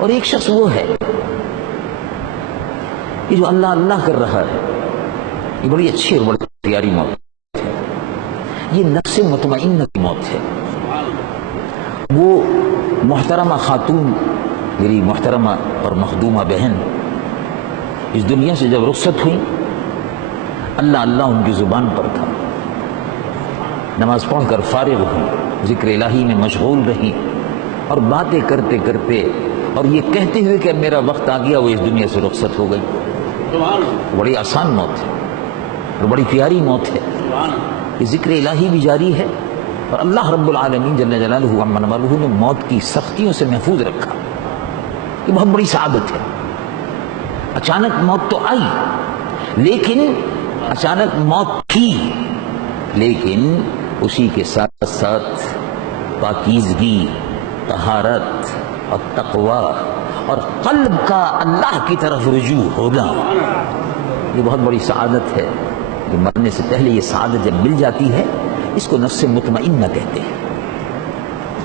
اور ایک شخص وہ ہے کہ جو اللہ اللہ کر رہا ہے، یہ بڑی اچھی اور بڑی پیاری موت ہے، یہ نفس مطمئنہ کی موت ہے۔ وہ محترمہ خاتون، میری محترمہ اور مخدومہ بہن اس دنیا سے جب رخصت ہوئی، اللہ اللہ ان کی زبان پر تھا، نماز پڑھ کر فارغ ہوئی، ذکر الہی میں مشغول رہی اور باتیں کرتے کرتے اور یہ کہتے ہوئے کہ اب میرا وقت آ گیا، وہ اس دنیا سے رخصت ہو گئی۔ بڑی آسان موت ہے اور بڑی پیاری موت ہے۔ یہ ذکر الہی بھی جاری ہے اور اللہ رب العالمین جل جلالہ عما نوالہ نے موت کی سختیوں سے محفوظ رکھا۔ یہ بہت بڑی سعادت ہے۔ اچانک موت تو آئی، لیکن اچانک موت تھی، لیکن اسی کے ساتھ ساتھ پاکیزگی، طہارت اور تقوی اور قلب کا اللہ کی طرف رجوع ہونا، یہ بہت بڑی سعادت ہے۔ جو مرنے سے پہلے یہ سعادت جب مل جاتی ہے، اس کو نفس مطمئنہ کہتے ہیں۔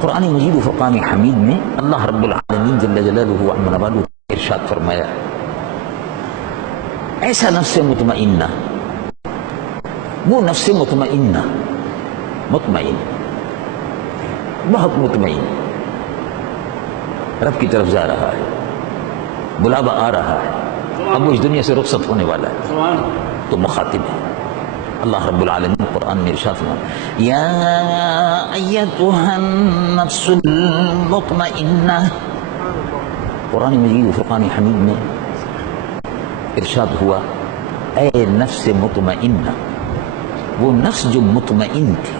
قرآن مجید و فرقان حمید میں اللہ رب العالمین جل جلالہ عما نوالہ نے ارشاد فرمایا، ایسا نفس مطمئنہ، وہ نفس مطمئنہ، مطمئن، بہت مطمئن، رب کی طرف جا رہا ہے، بلاوا آ رہا ہے، اب وہ اس دنیا سے رخصت ہونے والا ہے، تو مخاطب ہے اللہ رب العالمین قرآن میں ارشاد فرمایا، یا ایتھا النفس المطمئنہ۔ قرآن مجید و فرقان حمید میں ارشاد ہوا، اے نفس مطمئنہ، وہ نفس جو مطمئن تھی،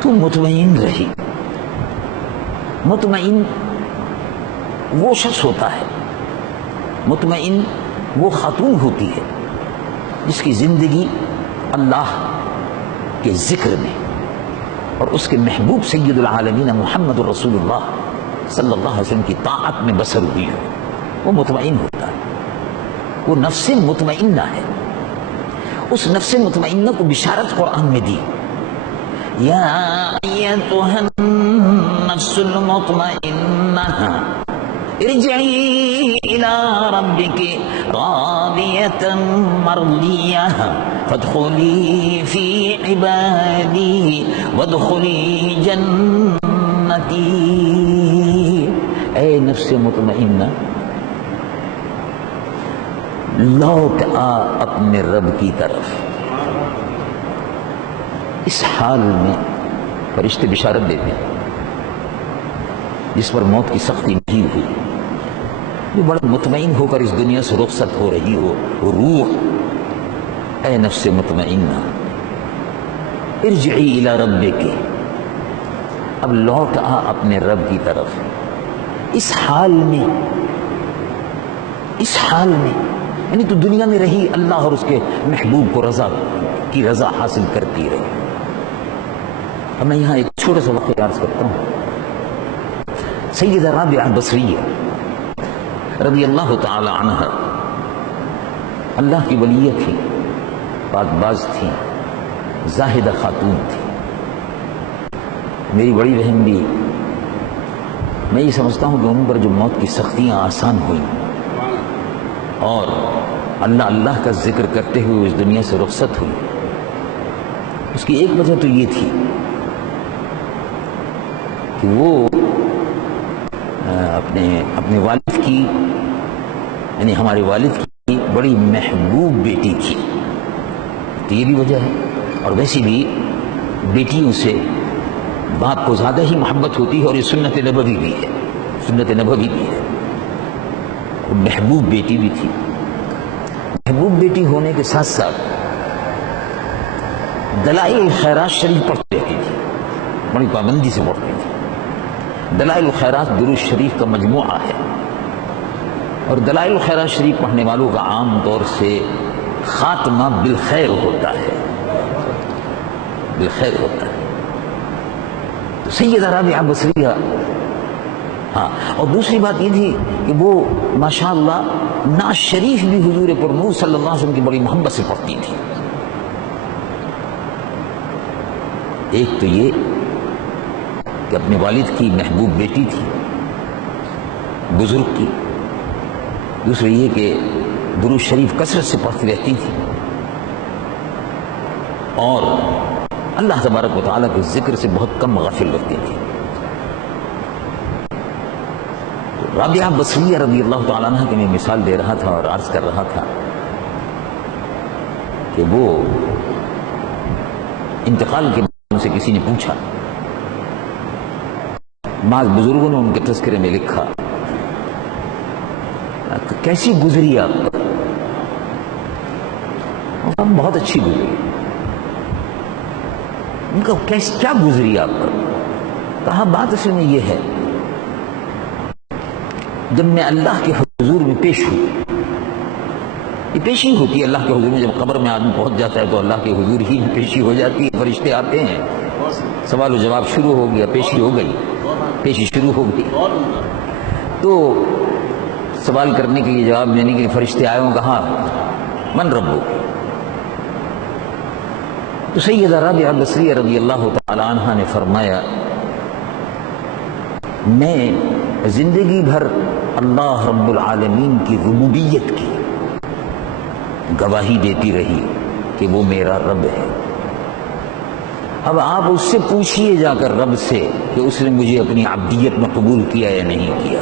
تو مطمئن رہی۔ مطمئن وہ شخص ہوتا ہے، مطمئن وہ خاتون ہوتی ہے جس کی زندگی اللہ کے ذکر میں اور اس کے محبوب سید العالمین محمد رسول اللہ صلی اللہ علیہ وسلم کی طاعت میں بسر ہوئی ہو، وہ مطمئن ہوتا ہے، وہ نفس مطمئنہ ہے۔ اس نفس مطمئنہ کو بشارت قرآن میں دی، یا ایتھا النفس المطمئنہ ارجعی الی ربک راضیۃ مرضیہ فادخلی فی عبادی وادخلی جنتی۔ اے نفس مطمئنہ، لوٹ آ اپنے رب کی طرف۔ اس حال میں فرشتے بشارت دیتے ہیں جس پر موت کی سختی نہیں ہوئی، جو بڑا مطمئن ہو کر اس دنیا سے رخصت ہو رہی ہو روح، اے نفس مطمئنہ ارجعی الی ربک، اب لوٹ آ اپنے رب کی طرف۔ اس حال میں یعنی تو دنیا میں رہی، اللہ اور اس کے محبوب کو کی رضا حاصل کرتی رہی۔ اب میں یہاں ایک چھوٹا سا واقعہ عرض کرتا ہوں۔ سیدہ رابعہ بصریہ رضی اللہ تعالی عنہ اللہ کی ولیہ تھی، پاک باز تھی، زاہدہ خاتون تھی۔ میری بڑی بہن بھی، میں یہ سمجھتا ہوں کہ ان پر جو موت کی سختیاں آسان ہوئیں اور اللہ اللہ کا ذکر کرتے ہوئے اس دنیا سے رخصت ہوئی، اس کی ایک وجہ تو یہ تھی کہ وہ اپنے والد کی، یعنی ہمارے والد کی بڑی محبوب بیٹی تھی، تو یہ بھی وجہ ہے۔ اور ویسے بھی بیٹیوں سے باپ کو زیادہ ہی محبت ہوتی ہے، اور یہ سنت نبوی بھی ہے، سنت نبوی بھی ہے۔ محبوب بیٹی بھی تھی۔ محبوب بیٹی ہونے کے ساتھ ساتھ دلائل الخیرات شریف پڑھتی رہتی تھی، بڑی پابندی سے پڑھتی تھی۔ دلائل الخیرات درود شریف کا مجموعہ ہے، اور دلائل الخیرات شریف پڑھنے والوں کا عام طور سے خاتمہ بالخیر ہوتا ہے، بالخیر ہوتا ہے۔ تو سیدہ رابعہ بصریہ، ہاں، اور دوسری بات یہ تھی کہ وہ ماشاءاللہ نعت شریف بھی حضور پر نور صلی اللہ علیہ وسلم کی بڑی محبت سے پڑھتی تھی۔ ایک تو یہ کہ اپنے والد کی محبوب بیٹی تھی، بزرگ کی، دوسرے یہ کہ درود شریف کثرت سے پڑھتی رہتی تھی اور اللہ تبارک و تعالیٰ کے ذکر سے بہت کم غافل رہتی تھی۔ رابعہ بصریہ رضی اللہ تعالیٰ عنہ کی میں مثال دے رہا تھا اور عرض کر رہا تھا کہ وہ انتقال کے بعد ان سے کسی نے پوچھا، بعض بزرگوں نے ان کے تذکرے میں لکھا کیسی گزری آپ پر؟ بہت اچھی گزری۔ ان کا کیا گزری آپ پر؟ کہا بات اصل میں یہ ہے، جب میں اللہ کے حضور میں پیش ہوں، یہ پیشی ہوتی ہے اللہ کے حضور میں، جب قبر میں آدمی پہنچ جاتا ہے تو اللہ کے حضور ہی پیشی ہو جاتی ہے، فرشتے آتے ہیں، سوال و جواب شروع ہو گیا، پیشی ہو گئی، پیشی شروع ہو گئی۔ تو سوال کرنے کے لیے، جواب دینے کے لیے فرشتے آئے ہوں، کہا من ربو؟ تو سیدہ رابعہ بصریہ رضی اللہ تعالی عنہ نے فرمایا میں زندگی بھر اللہ رب العالمین کی ربوبیت کی گواہی دیتی رہی کہ وہ میرا رب ہے۔ اب آپ اس سے پوچھئے جا کر رب سے کہ اس نے مجھے اپنی عبدیت میں قبول کیا یا نہیں کیا،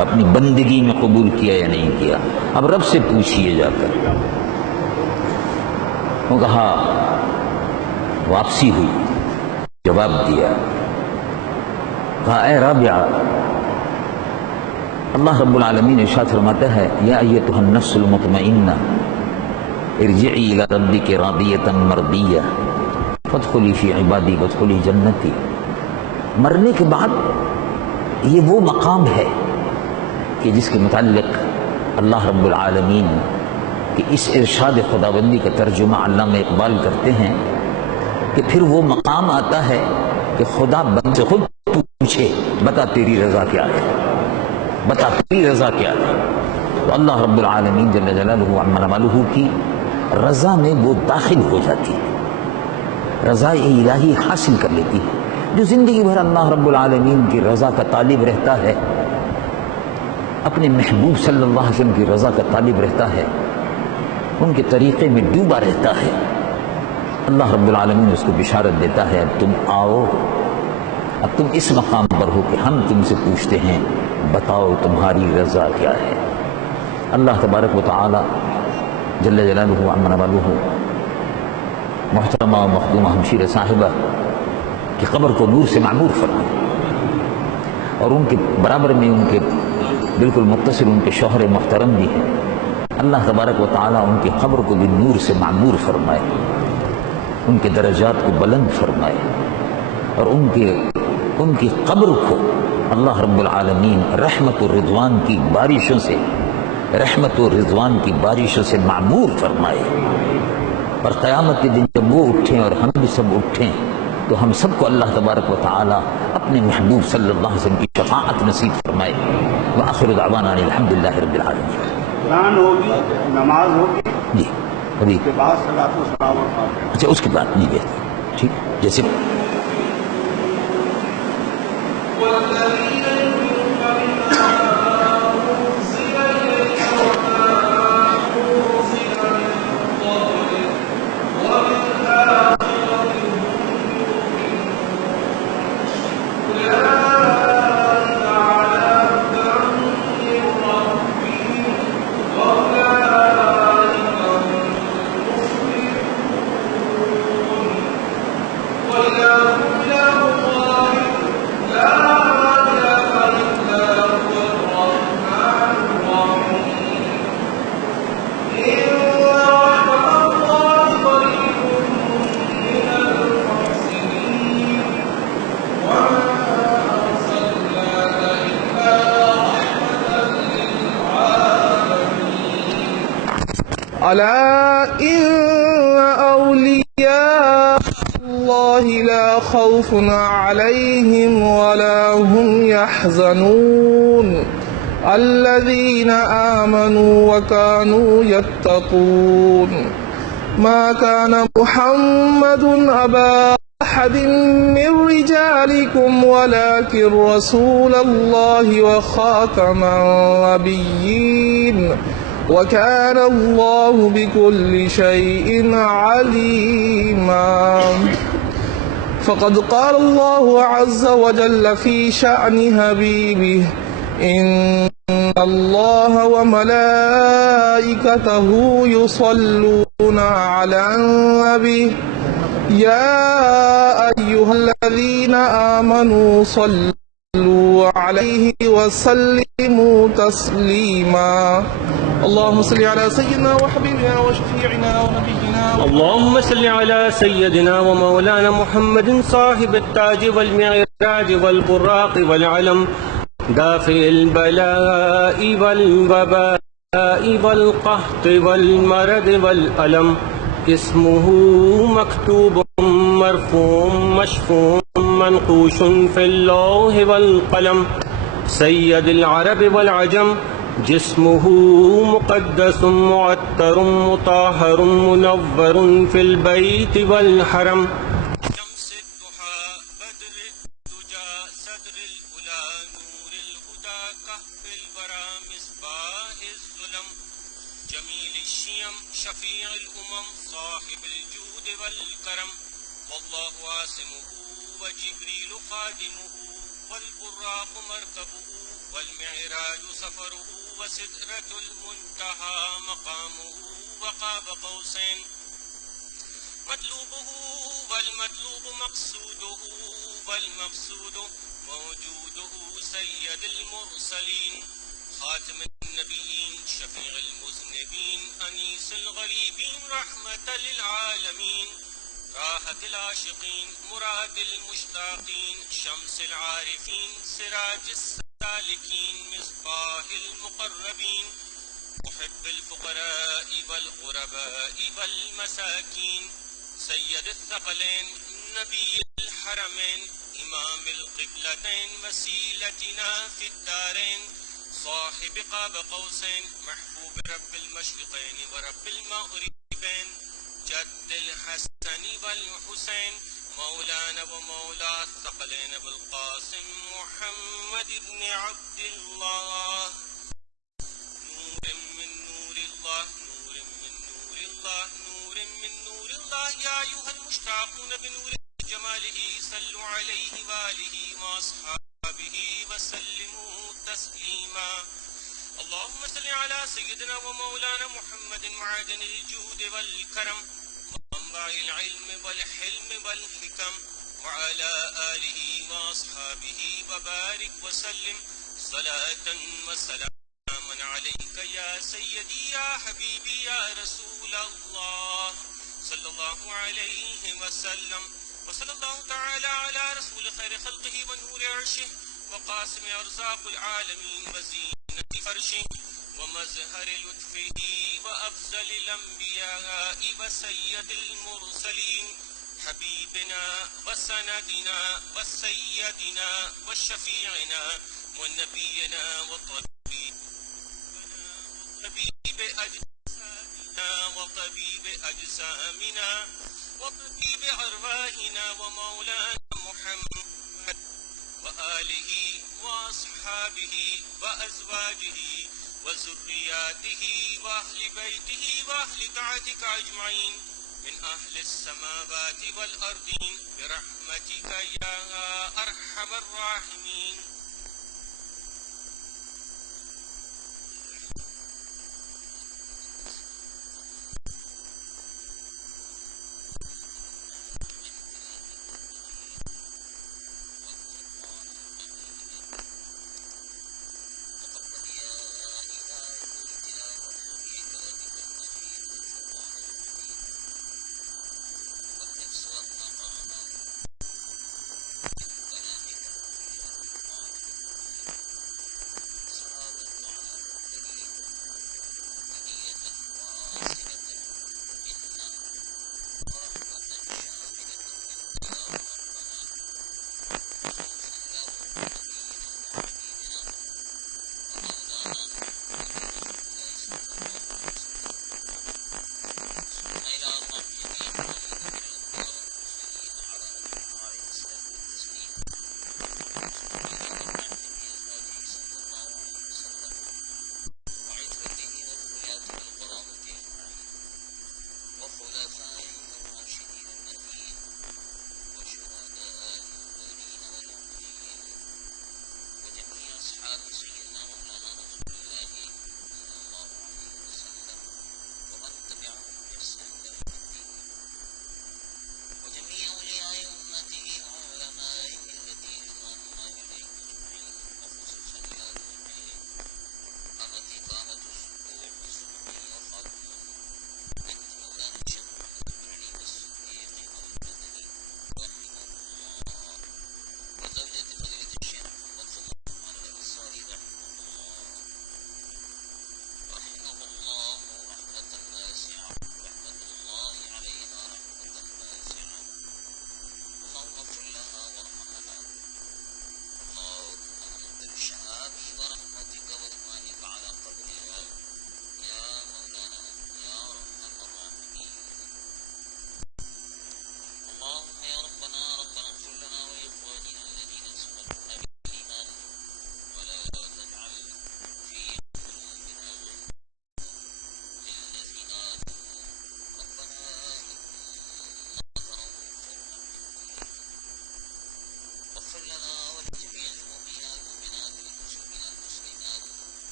اپنی بندگی میں قبول کیا یا نہیں کیا، اب رب سے پوچھئے جا کر۔ وہ کہا، واپسی ہوئی، جواب دیا، کہا اے رابعہ، اللہ رب العالمین ارشاد فرماتا ہے یا ایتھا النفس المطمئنہ ارجعی الی ربک راضیۃ مرضیہ فادخلی فی عبادی وادخلی جنتی۔ مرنے کے بعد یہ وہ مقام ہے کہ جس کے متعلق اللہ رب العالمین کہ اس ارشاد خداوندی کا ترجمہ علامہ اقبال کرتے ہیں کہ پھر وہ مقام آتا ہے کہ خدا بند سے خود پوچھے بتا تیری رضا کیا ہے، بتا تیری رضا کیا ہے۔ تو اللہ رب العالمین جل جلالہ عما نوالہ کی رضا میں وہ داخل ہو جاتی ہے، رضا الہی حاصل کر لیتی ہے۔ جو زندگی بھر اللہ رب العالمین کی رضا کا طالب رہتا ہے، اپنے محبوب صلی اللہ علیہ وسلم کی رضا کا طالب رہتا ہے، ان کے طریقے میں ڈوبا رہتا ہے، اللہ رب العالمین اس کو بشارت دیتا ہے اب تم آؤ، اب تم اس مقام پر ہو کہ ہم تم سے پوچھتے ہیں بتاؤ تمہاری رضا کیا ہے۔ اللہ تبارک و تعالی جل جلالہ عما نوالہ محترمہ و مخدومہ ہمشیر صاحبہ کی قبر کو نور سے معمور فرمائے، اور ان کے برابر میں ان کے بالکل متصل ان کے شوہر محترم بھی ہیں، اللہ تبارک و تعالی ان کی قبر کو بھی نور سے معمور فرمائے، ان کے درجات کو بلند فرمائے، اور ان کی قبر کو اللہ رب العالمین رحمت و رضوان کی بارشوں سے، رحمت و رضوان کی بارشوں سے معمور فرمائے، اور قیامت کے دن جب وہ اٹھیں اور ہم بھی سب اٹھیں تو ہم سب کو اللہ تبارک و تعالی اپنے محبوب صلی اللہ علیہ وسلم کی شفاعت نصیب فرمائے۔ وآخر دعوانا الحمدللہ رب العالمین۔ قرآن ہوگی، نماز ہوگی، جی ابھی اس کے بعد صلاۃ و سلام اور فاتحہ۔ اچھا اس کے بعد جی بہتر، ٹھیک جیسے ألا إن أولياء الله لا خوف عليهم ولا هم يحزنون الذين آمنوا وكانوا يتقون ما كان محمد أبا أحد أحد من رجالكم ولكن رسول الله وخاتم النبيين وكان الله بكل شيء عليما. فقد قال الله عز وجل في شأن حبيبه إن الله وملائكته يصلون على النبي يا أيها الذين آمنوا صلوا عليه وسلموا تسليما. اللهم صل على سيدنا وحبيبنا وشفيعنا ونبينا اللهم صل على سيدنا ومولانا محمد صاحب التاج والمعراج والبراق والعلم دافع البلاء والوباء والقحط والمرض والألم اسمه مكتوب مرفوع مشفوع منقوش في اللوح والقلم سيد العرب والعجم جسمه مقدس معطر مطهر منور في البيت والحرم شمس الضحى بدر الدجى صدر الأولى نور الهدى كهف الورى مصباح الظلم جميل الشيم شفيع الأمم صاحب الجود والكرم والله عاصمه وجبريل خادمه والبراق مركبه والمعراج سفره وسدرة المنتهى مقامه وقاب قوسين مطلوبه والمطلوب مقصوده والمقصود موجوده سيد المرسلين خاتم النبيين شفيع المذنبين أنيس الغريبين رحمة للعالمين راحة العاشقين مراد المشتاقين شمس العارفين سراج السالكين مصباح المقربين محب الفقراء والغرباء والمساكين سيد الثقلين نبي الحرمين إمام القبلتين وسيلتنا في الدارين صاحب قاب قوسين محبوب رب المشرقين ورب المغربين جد الحسن والحسين مولانا ومولى الثقلين بالقاسم محمد بن عبد الله نور من نور الله نور من نور الله نور من نور الله يا أيها المشتاقون بنور جماله صلوا عليه وآله وأصحابه وسلموا تسليما. اللهم صل على سيدنا ومولانا محمد معدن الجود والكرم منبع العلم والحلم والحكم وعلى آله وأصحابه وبارك وسلم صلاة وسلاما عليك يا سيدي يا حبيبي يا رسول الله صلى الله عليه وسلم. وصلى الله تعالى على رسول خير خلقه ونور عرشه وقاسم أرزاق العالمين وزينة فرشه ومزهر لطفه وأفضل الأنبياء وسيد المرسلين حبيبنا وسندنا وسيدنا وشفيعنا ونبينا وطبيب أجسامنا وطبيب أرواحنا ومولانا محمد وآله وأصحابه وأزواجه وذرياته وأهل بيته وأهل طاعتك أجمعين من أهل السماوات والأرضين برحمتك يا أرحم الراحمين.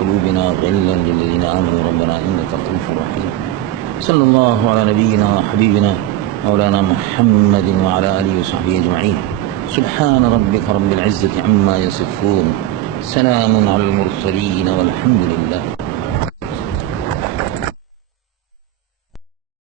قلوبنا غلا للذين آمنوا ربنا إنك رؤوف رحيم. صلى الله على نبينا وحبيبنا مولانا محمد وعلى آله وصحبه أجمعين. سبحان ربك رب العزة عما يصفون، سلام على المرسلين والحمد لله.